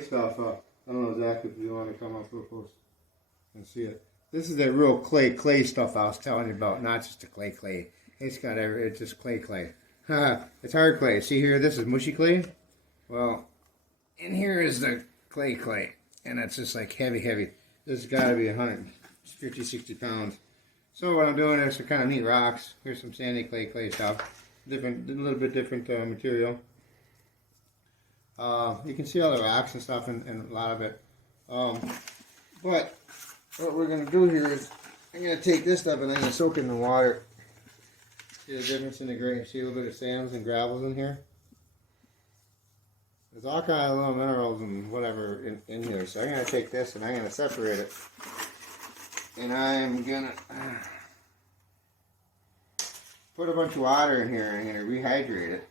clay stuff. I don't know exactly if you want to come up real close and see it. This is the real clay stuff I was telling you about, not just the clay. It's got it's just clay. It's hard clay. See here, this is mushy clay. Well, in here is the clay, and it's just like heavy. This has got to be 150, 60 pounds. So what I'm doing is some kind of neat rocks. Here's some sandy clay stuff. A little bit different material. You can see all the rocks and stuff in a lot of it. But what we're going to do here is I'm going to take this stuff and I'm going to soak it in the water. See the difference in the grain? See a little bit of sands and gravels in here? There's all kinds of little minerals and whatever in here. So I'm going to take this and I'm going to separate it. And I'm going to put a bunch of water in here. I'm going to rehydrate it.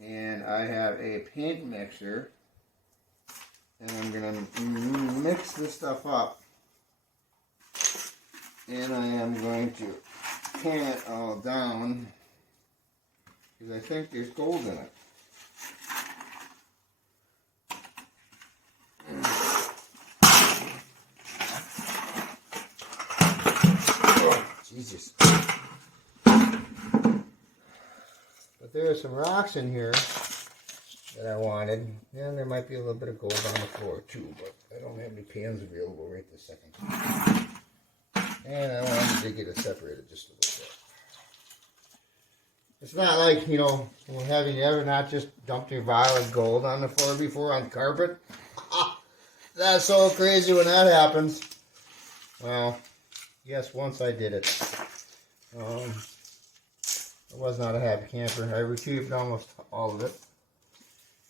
And I have a paint mixer. And I'm going to mix this stuff up. And I am going to pan it all down. Because I think there's gold in it. Jesus. But there are some rocks in here that I wanted. And there might be a little bit of gold on the floor too, but I don't have any pans available right this second. And I wanted to get it separated just a little bit. It's not like, you know, having you ever not just dumped your vial of gold on the floor before on carpet? That's so crazy when that happens. Well, yes, once I did it. I was not a happy camper. I retrieved almost all of it.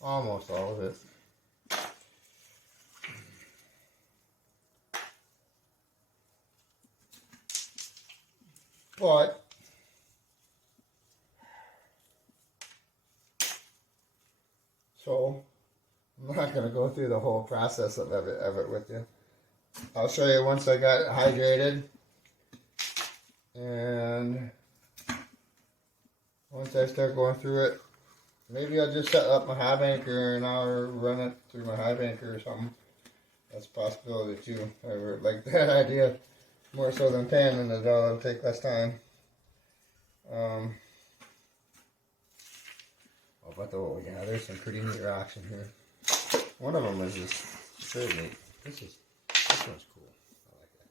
Almost all of it. But so I'm not going to go through the whole process of it with you. I'll show you once I got it hydrated, and once I start going through it, maybe I'll just set up my high banker and I'll run it through my high banker or something. That's a possibility too. I like that idea more so than panning it. It'll take less time. Oh yeah, there's some pretty neat rocks in here. One of them is just so neat. This one's cool. I like that.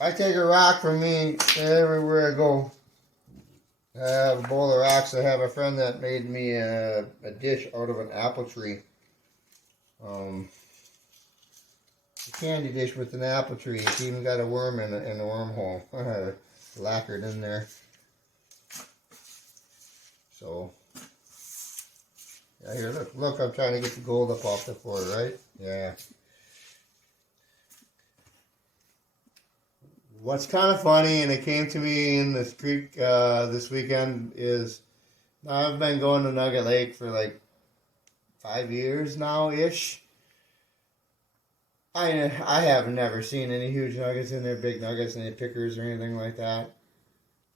I take a rock from me everywhere I go. I have a bowl of rocks. I have a friend that made me a dish out of an apple tree. A candy dish with an apple tree. It's even got a worm in the wormhole. Lacquered in there. So, yeah, here, look, I'm trying to get the gold up off the floor, right? Yeah. What's kind of funny, and it came to me in this creek this weekend, is I've been going to Nugget Lake for like 5 years now-ish. I have never seen any huge nuggets in there, big nuggets, any pickers or anything like that.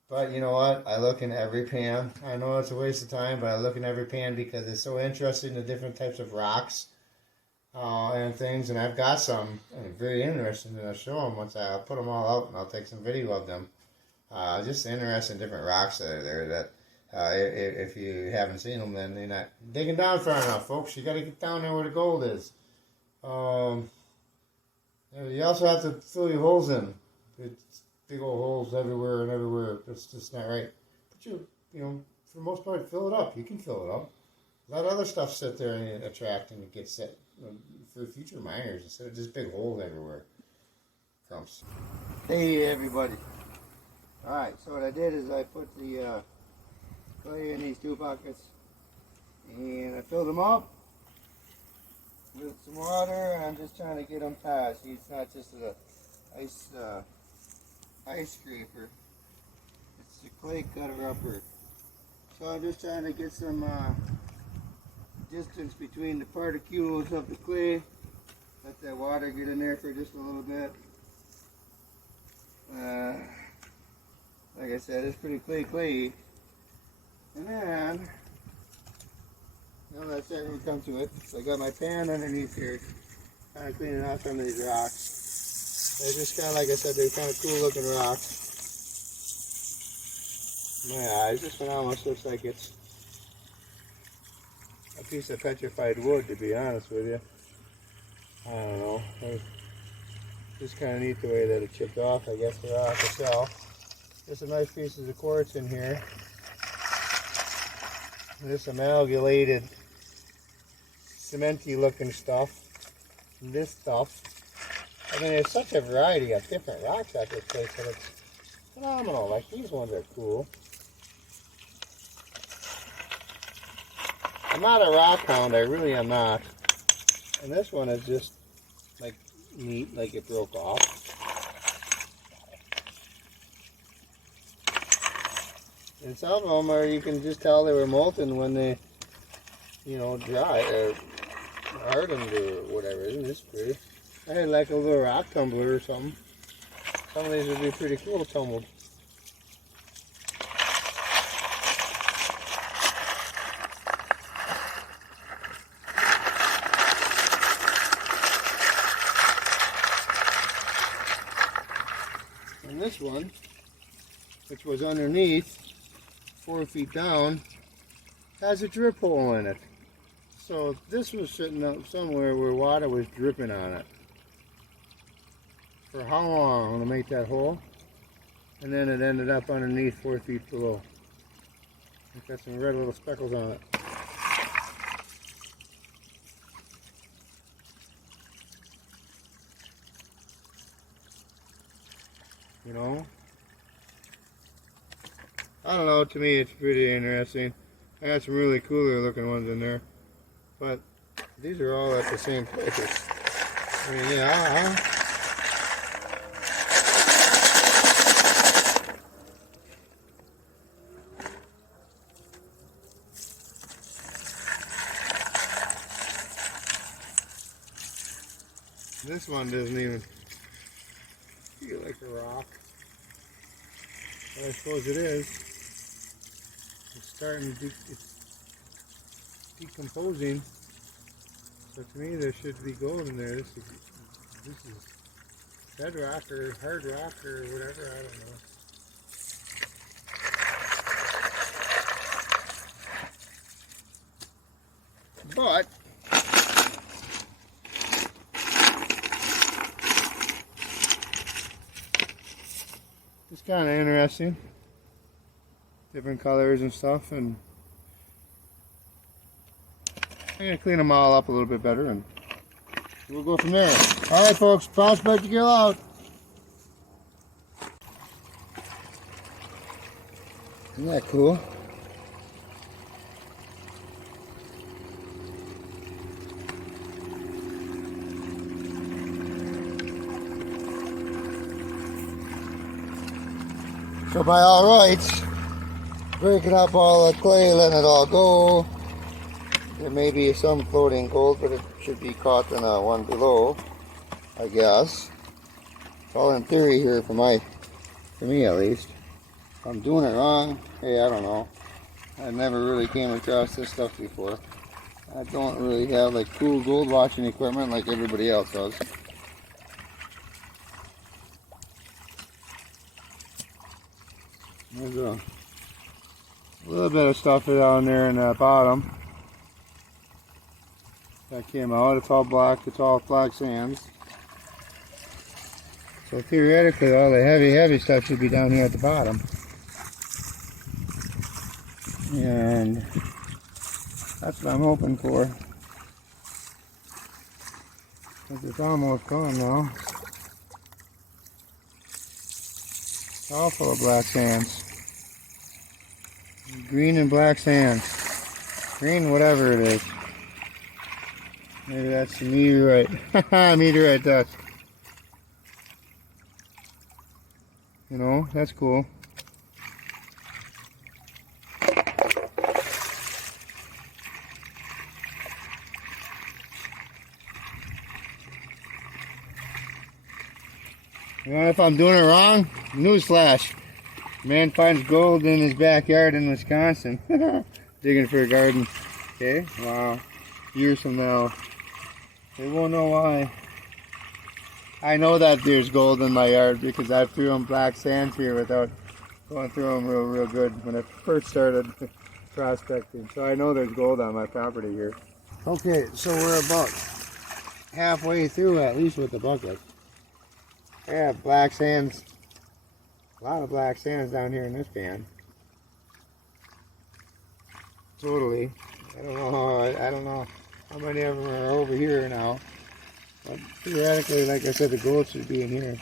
But you know what? I look in every pan. I know it's a waste of time, but I look in every pan because it's so interesting, the different types of rocks and things. And I've got some very interesting, and I'll show them once I'll put them all out and I'll take some video of them. Just interesting different rocks that are there that if you haven't seen them, then you're not digging down far enough, folks. You got to get down there where the gold is. You also have to fill your holes in. It's big old holes everywhere. It's just not right. But you know, for the most part, fill it up. You can fill it up. Let other stuff sit there and attract and get set for future miners instead of just big holes everywhere. Comes. Hey everybody. Alright, so what I did is I put the clay in these 2 buckets and I filled them up with some water, and I'm just trying to get them tied. See, it's not just an ice scraper. It's a clay cutter upper. So I'm just trying to get some distance between the particles of the clay. Let that water get in there for just a little bit. Like I said, it's pretty clayy. And then Now that's starting to come to it. So I got my pan underneath here, kind of cleaning off some of these rocks. They're just kind of, like I said, they're kind of cool looking rocks. In my eyes, this one almost looks like it's a piece of petrified wood, to be honest with you. I don't know. It's just kind of neat the way that it chipped off, I guess, the rock itself. There's some nice pieces of quartz in here. This amalgamated, cementy looking stuff. And this stuff. I mean, there's such a variety of different rocks at this place that it's phenomenal. Like, these ones are cool. I'm not a rock hound, I really am not. And this one is just like neat, like it broke off. And some of them are, you can just tell they were molten when they, you know, dry or hardened or whatever. Isn't this pretty? I had like a little rock tumbler or something. Some of these would be pretty cool tumbled. And this one, which was underneath, 4 feet down, has a drip hole in it. So this was sitting up somewhere where water was dripping on it. For how long? I'm going to make that hole. And then it ended up underneath 4 feet below. It's got some red little speckles on it. You know? I don't know, to me it's pretty interesting. I got some really cooler looking ones in there. But these are all at the same place. I mean, yeah, this one doesn't even feel like a rock. But I suppose it is. It's starting to decomposing. So to me there should be gold in there. This is bedrock or hard rock or whatever, I don't know. But it's kind of interesting. Different colors and stuff, and I'm going to clean them all up a little bit better and we'll go from there. Alright folks, Prospector Gill out. Isn't that cool? So by all rights, breaking up all the clay, letting it all go. There may be some floating gold, but it should be caught in the one below, I guess. It's all in theory here for me at least. If I'm doing it wrong, hey, I don't know. I never really came across this stuff before. I don't really have like cool gold watching equipment like everybody else does. There's a little bit of stuff down there in the bottom. That came out. It's all black. It's all black sands. So theoretically, all the heavy stuff should be down here at the bottom. And that's what I'm hoping for. It's almost gone now. It's all full of black sands. Green and black sands. Green, whatever it is. Maybe that's the meteorite. Meteorite dust. You know, that's cool. You know, if I'm doing it wrong, newsflash. Man finds gold in his backyard in Wisconsin. Digging for a garden. Okay, wow. Years from now, they won't know why. I know that there's gold in my yard because I threw them black sands here without going through them real good when I first started prospecting. So I know there's gold on my property here. Okay, so we're about halfway through, at least with the bucket. Yeah, black sands. A lot of black sands down here in this pan. Totally. I don't know how many of them are over here now. But theoretically, like I said, the gold should be in here.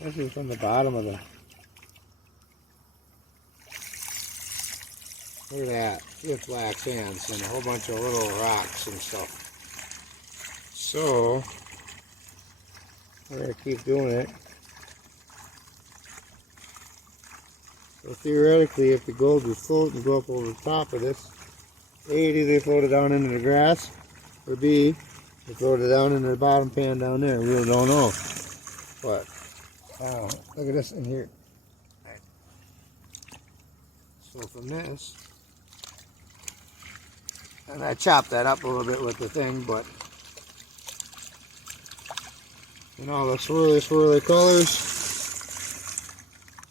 This is from the bottom of the. Look at that. With black sands and a whole bunch of little rocks and stuff. So we're gonna keep doing it. So theoretically, if the gold was floating and go up over the top of this, A, it either floated down into the grass, or B, it floated down into the bottom pan down there. We really don't know. But, wow, look at this in here. So from this, and I chopped that up a little bit with the thing, but, and all the swirly colors,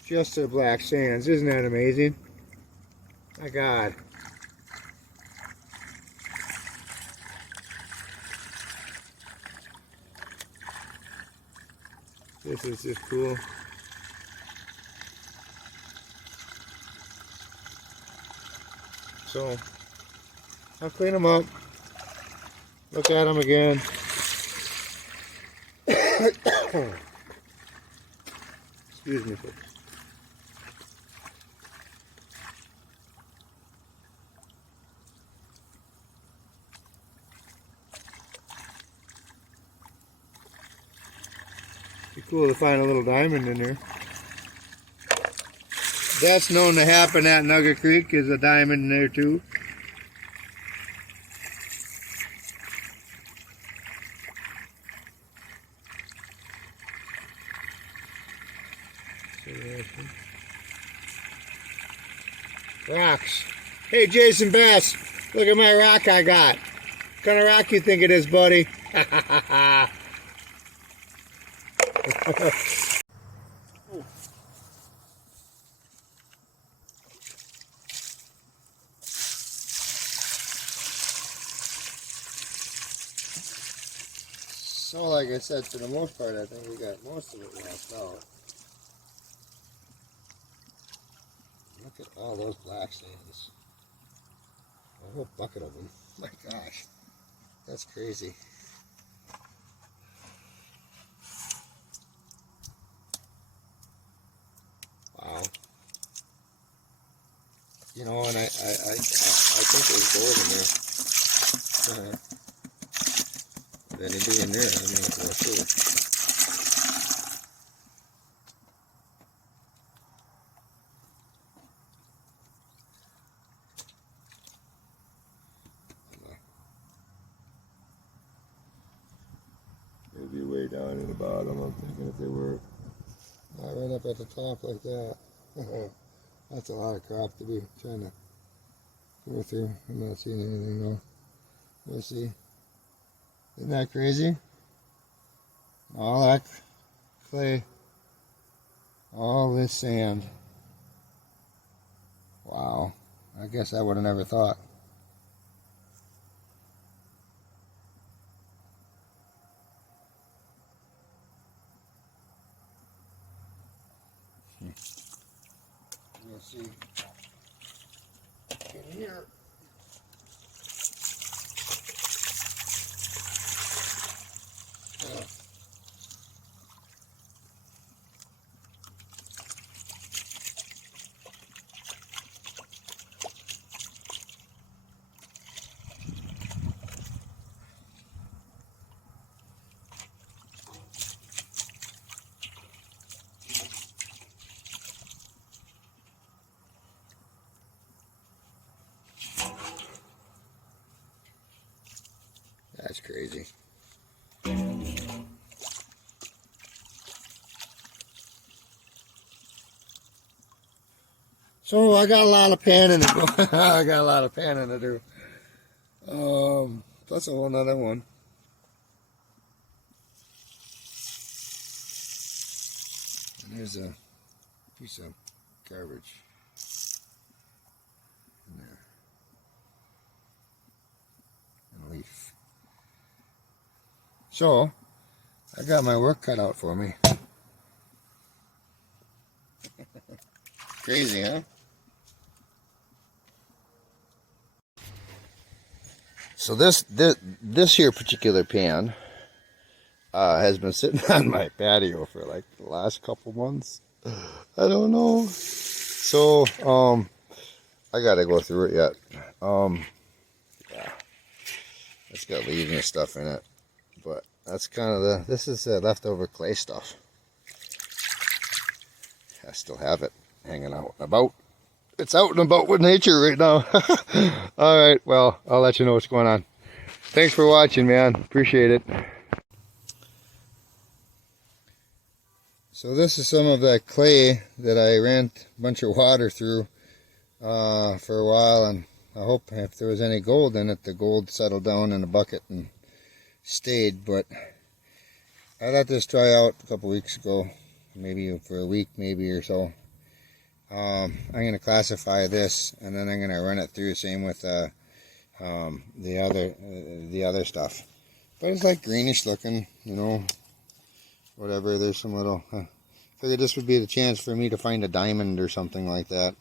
just the black sands. Isn't that amazing? My God. This is just cool. So, I'll clean them up. Look at them again. Excuse me, folks. Be cool to find a little diamond in there. That's known to happen at Nugget Creek, is a diamond in there too. Rocks. Hey Jason Bass, look at my rock I got. What kind of rock you think it is, buddy? So like I said, for the most part, I think we got most of it washed out. Look at all those black sands. A whole bucket of them. My gosh. That's crazy. Wow. You know, and I think there's gold in there. Would any be in there? I mean, for sure. Maybe way down in the bottom, I'm thinking if they were not right up at the top like that. That's a lot of crap to be trying to go through. I'm not seeing anything though. We'll see. Isn't that crazy? All that clay, all this sand. Wow. I guess I would have never thought. We'll see. In here. That's crazy. So I got a lot of panning to go. I got a lot of panning to do. Plus a whole nother one. And there's a piece of garbage in there. And a leaf. So, I got my work cut out for me. Crazy, huh? So this here particular pan has been sitting on my patio for like the last couple months. I don't know. So I gotta go through it yet. Yeah, it's got leaves and stuff in it, but that's kind of this is leftover clay stuff. I still have it hanging out and about. It's out and about with nature right now. Alright, well, I'll let you know what's going on. Thanks for watching, man. Appreciate it. So this is some of that clay that I ran a bunch of water through for a while, and I hope if there was any gold in it, the gold settled down in a bucket and stayed, but I let this dry out a couple weeks ago, maybe for a week maybe or so. I'm going to classify this, and then I'm going to run it through. Same with the other stuff. But it's like greenish looking, you know. Whatever. There's some little. Figured this would be the chance for me to find a diamond or something like that.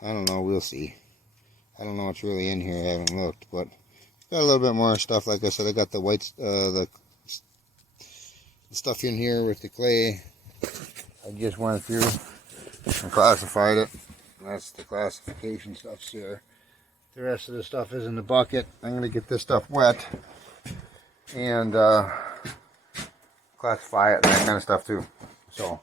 I don't know. We'll see. I don't know what's really in here. I haven't looked, but got a little bit more stuff. Like I said, I got the white, the stuff in here with the clay. I just went through and classified it. That's the classification stuff here. The rest of the stuff is in the bucket. I'm going to get this stuff wet and classify it and that kind of stuff too. So,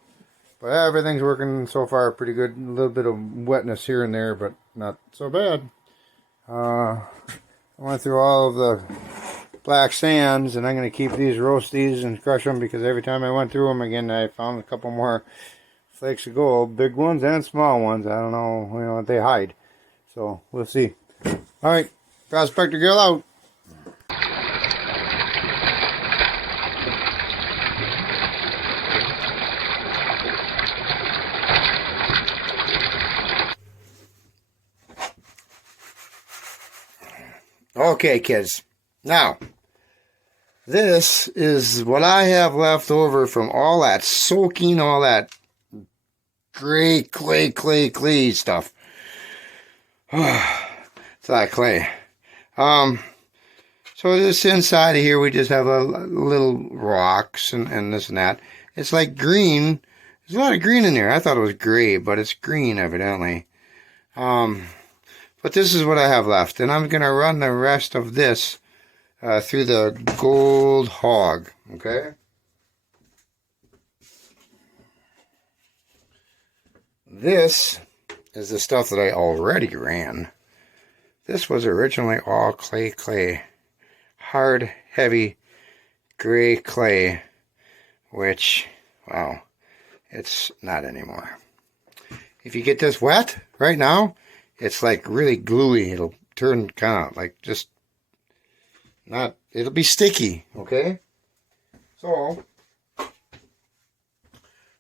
but everything's working so far pretty good. A little bit of wetness here and there, but not so bad. I went through all of the black sands, and I'm going to keep roast these and crush them, because every time I went through them again, I found a couple more flakes of gold, big ones and small ones. I don't know, you know, what they hide. So we'll see. All right, Prospector Girl out. Okay, kids. Now, this is what I have left over from all that soaking, all that gray clay stuff. It's a lot of clay. So this inside of here, we just have a little rocks and this and that. It's like green. There's a lot of green in there. I thought it was gray, but it's green evidently. But this is what I have left, and I'm going to run the rest of this through the gold hog, okay? This is the stuff that I already ran. This was originally all clay. Hard, heavy, gray clay, which, wow, it's not anymore. If you get this wet right now, it's like really gluey. It'll turn kind of like just not, it'll be sticky, okay? So, what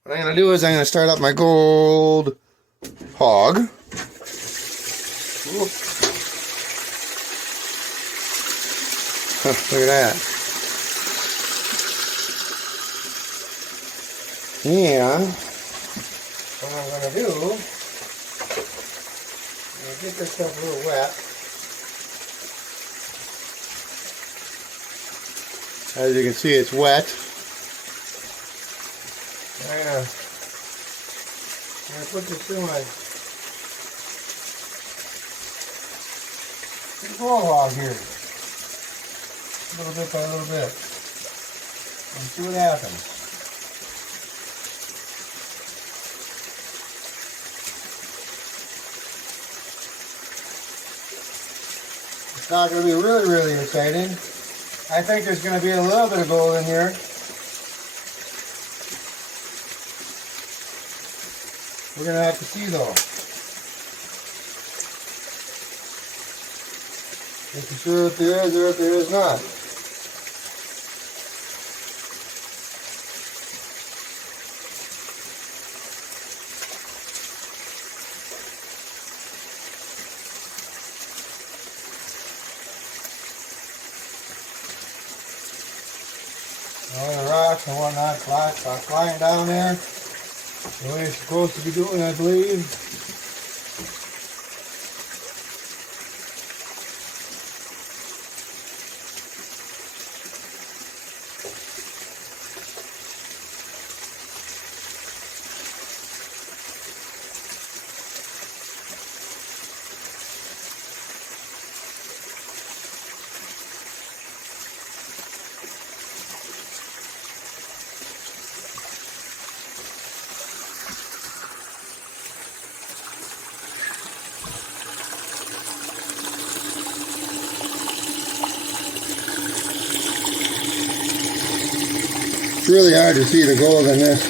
I'm going to do is I'm going to start up my gold hog. Look at that. And what I'm going to do, I'm going to get this stuff a little wet. As you can see, it's wet. I'm going to put this through my gold hog here. A little bit by a little bit. And see what happens. It's not going to be really exciting. I think there's going to be a little bit of gold in here. We're going to have to see though. Making sure if there is or if there is not. All the rocks and whatnot flying down there. The way it's supposed to be doing, I believe. It's really hard to see the gold in this.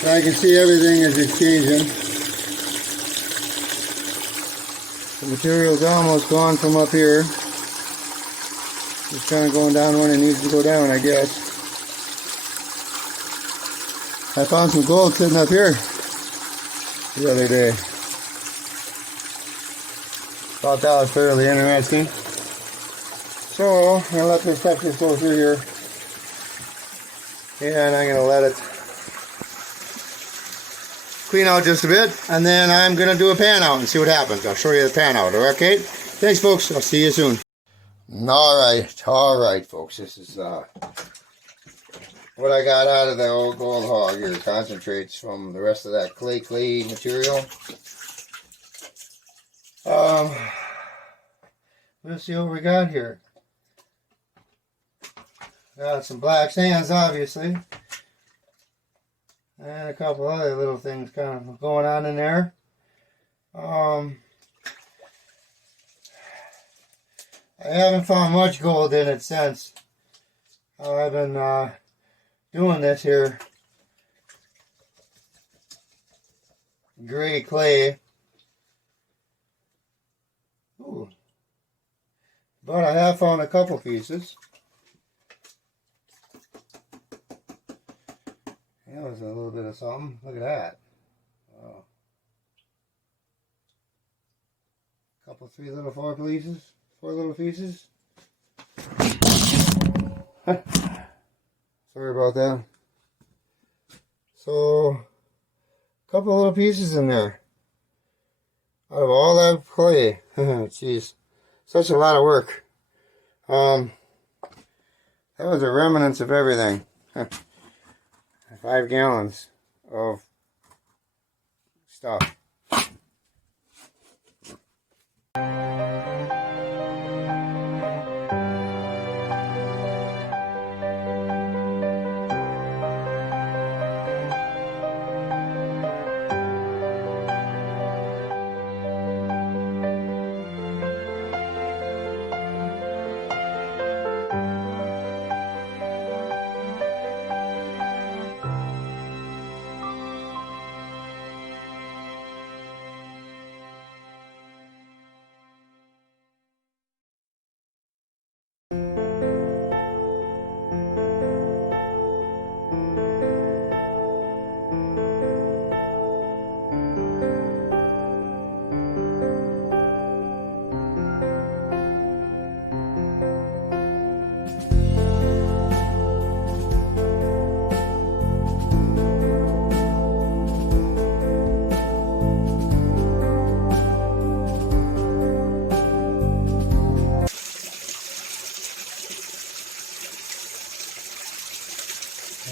But I can see everything as it's changing. The material's almost gone from up here. It's kind of going down when it needs to go down, I guess. I found some gold sitting up here the other day. Thought that was fairly interesting. So, I'm going to let this stuff just go through here. And I'm going to let it clean out just a bit. And then I'm going to do a pan out and see what happens. I'll show you the pan out, okay? Thanks, folks. I'll see you soon. Alright, folks. This is what I got out of the old gold hog here. Concentrates from the rest of that clay material. Let's see what we got here. Got some black sands, obviously, and a couple other little things kind of going on in there. I haven't found much gold in it since I've been doing this here gray clay. Ooh. But I have found a couple pieces. That was a little bit of something. Look at that. Wow. Couple, four little pieces. Sorry about that. So, a couple of little pieces in there. Out of all that clay. Jeez. Such a lot of work. That was a remnants of everything. 5 gallons of stuff.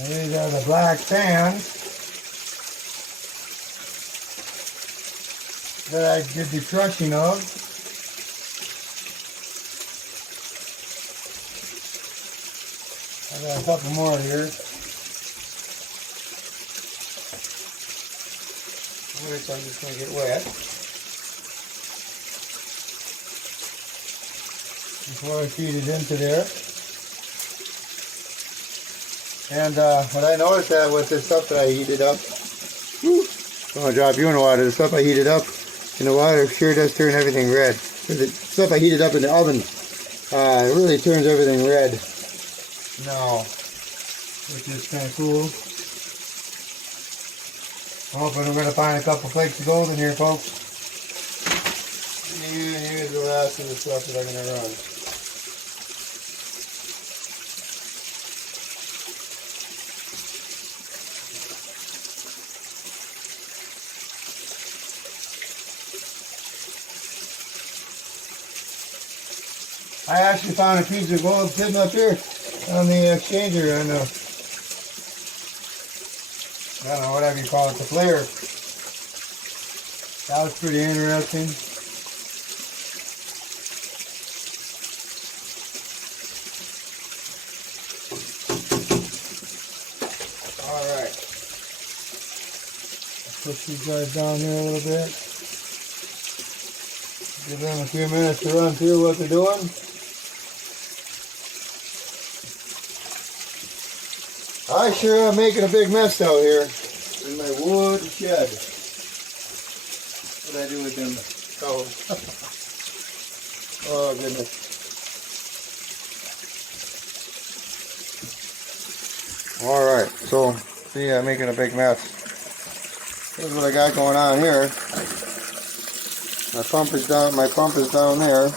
These are the black sands that I did the crushing of. I got a couple more here, which I'm just going to get wet before I feed it into there. And what I noticed that with the stuff that I heated up, I'm going to drop you in the water, the stuff I heated up, And the water sure does turn everything red. The stuff I heated up in the oven, it really turns everything red now, which is kind of cool. I'm hoping we're going to find a couple flakes of gold in here, folks. And here's the last of the stuff that I'm going to run. I actually found a piece of gold sitting up here on the exchanger, and I don't know, whatever you call it, the flare. That was pretty interesting. Alright. Push these guys down here a little bit. Give them a few minutes to run through what they're doing. I sure am making a big mess out here in my wood shed. What do I do with them cows? Oh goodness. Alright, so see, I'm making a big mess. This is what I got going on here. My pump is down there.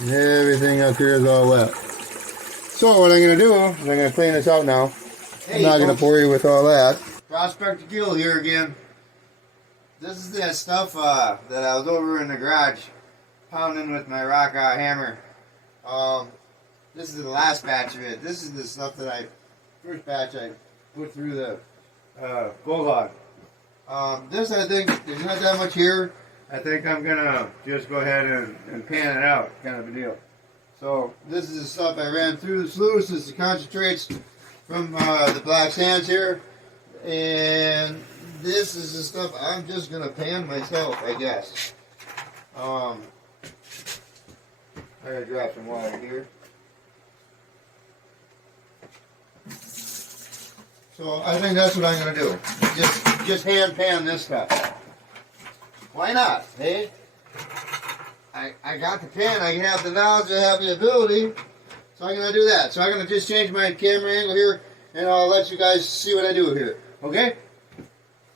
And everything up here is all wet. So what I'm going to do is I'm going to clean this out now. Hey, I'm not going to bore you with all that. Prospector Gill here again. This is that stuff that I was over in the garage pounding with my rock hammer. This is the last batch of it. This is the stuff that first batch I put through the gold hog. This, I think, there's not that much here. I think I'm gonna just go ahead and pan it out, kind of a deal. So this is the stuff I ran through the sluice. This is the concentrates from the black sands here, and this is the stuff I'm just gonna pan myself, I guess. I gotta drop some water here. So I think that's what I'm gonna do. Just hand pan this stuff. Why not, hey? I got the pan, I have the knowledge, I have the ability, so I'm going to do that. So I'm going to just change my camera angle here, and I'll let you guys see what I do here, okay?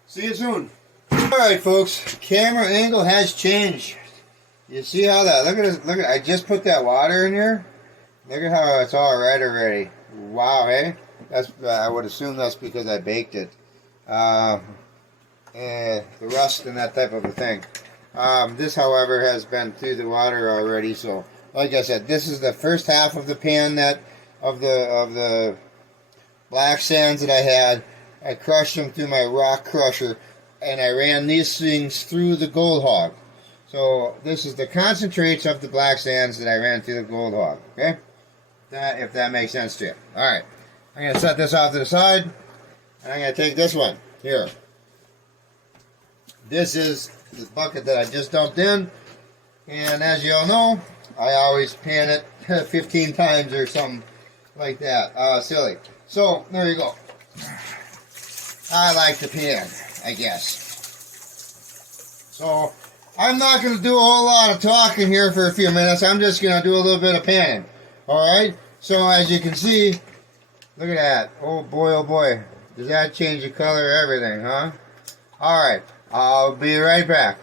See you soon. Alright folks, camera angle has changed. You see how that, look at, I just put that water in here. Look at how it's all red already. Wow, hey? That's, I would assume that's because I baked it. The rust and that type of a thing. This, however, has been through the water already. So, like I said, this is the first half of the pan of the black sands that I had. I crushed them through my rock crusher, and I ran these things through the gold hog. So this is the concentrates of the black sands that I ran through the gold hog. Okay, if that makes sense to you. All right, I'm gonna set this off to the side, and I'm gonna take this one here. This is the bucket that I just dumped in, and as you all know, I always pan it 15 times or something like that. Silly. So, there you go. I like to pan, I guess. So, I'm not going to do a whole lot of talking here for a few minutes. I'm just going to do a little bit of panning. Alright? So, as you can see, look at that. Oh boy. Does that change the color of everything, huh? Alright. I'll be right back.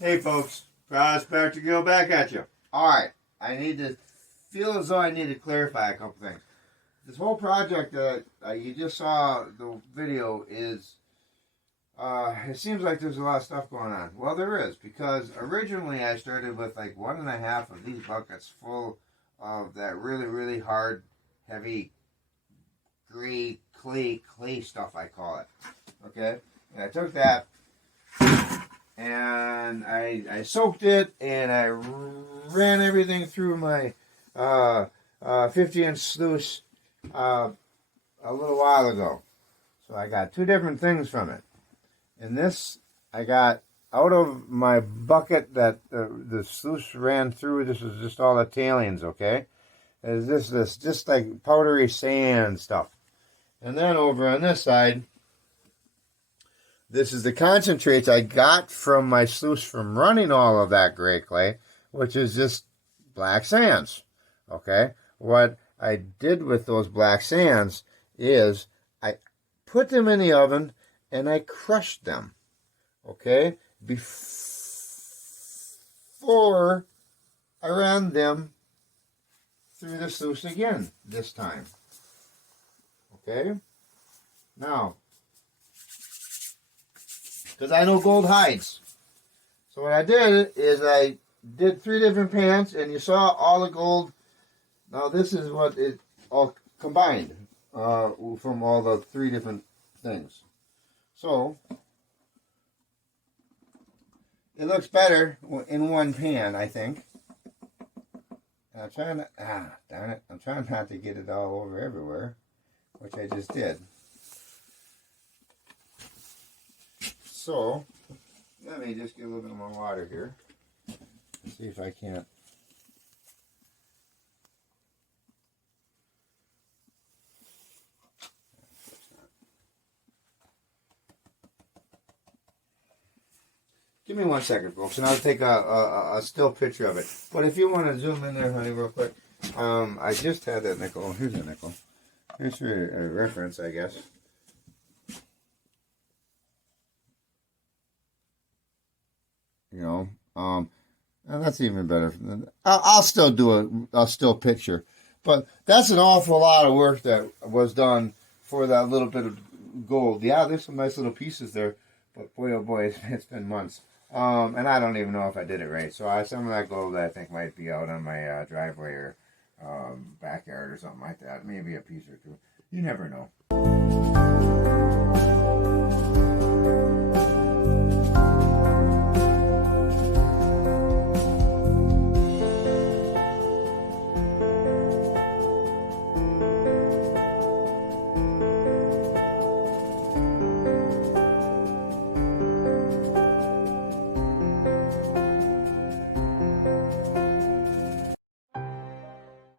Hey folks, Prospector Gill back at you. Alright, I feel as though I need to clarify a couple things. This whole project that you just saw the video is it seems like there's a lot of stuff going on. Well, there is, because originally I started with like 1.5 of these buckets full of that really, really hard, heavy, gray clay stuff, I call it. Okay? And I took that and I soaked it and I ran everything through my 50-inch sluice a little while ago. So I got 2 different things from it. And this I got out of my bucket that the sluice ran through. This is just all the tailings, okay? Is this just like powdery sand stuff. And then over on this side, this is the concentrates I got from my sluice from running all of that gray clay, which is just black sands, okay? What I did with those black sands is I put them in the oven and I crushed them, okay, before I ran them through the sluice again this time, okay? Now, because I know gold hides. So what I did is I did 3 different pans, and you saw all the gold. Now this is what it all combined from all the 3 different things. So it looks better in one pan, I think. And I'm trying to, darn it, I'm trying not to get it all over everywhere, which I just did. So, let me just get a little bit more water here. Let's see if I can't. Give me 1 second, folks, and I'll take a still picture of it. But if you want to zoom in there, honey, real quick. I just had that nickel. Oh, here's a nickel. Here's a reference, I guess. You know, and that's even better. I'll still do a still picture, but that's an awful lot of work that was done for that little bit of gold. Yeah, there's some nice little pieces there, but boy, oh boy, it's been months. And I don't even know if I did it right. So some of that gold I think might be out on my driveway or backyard or something like that. Maybe a piece or two. You never know.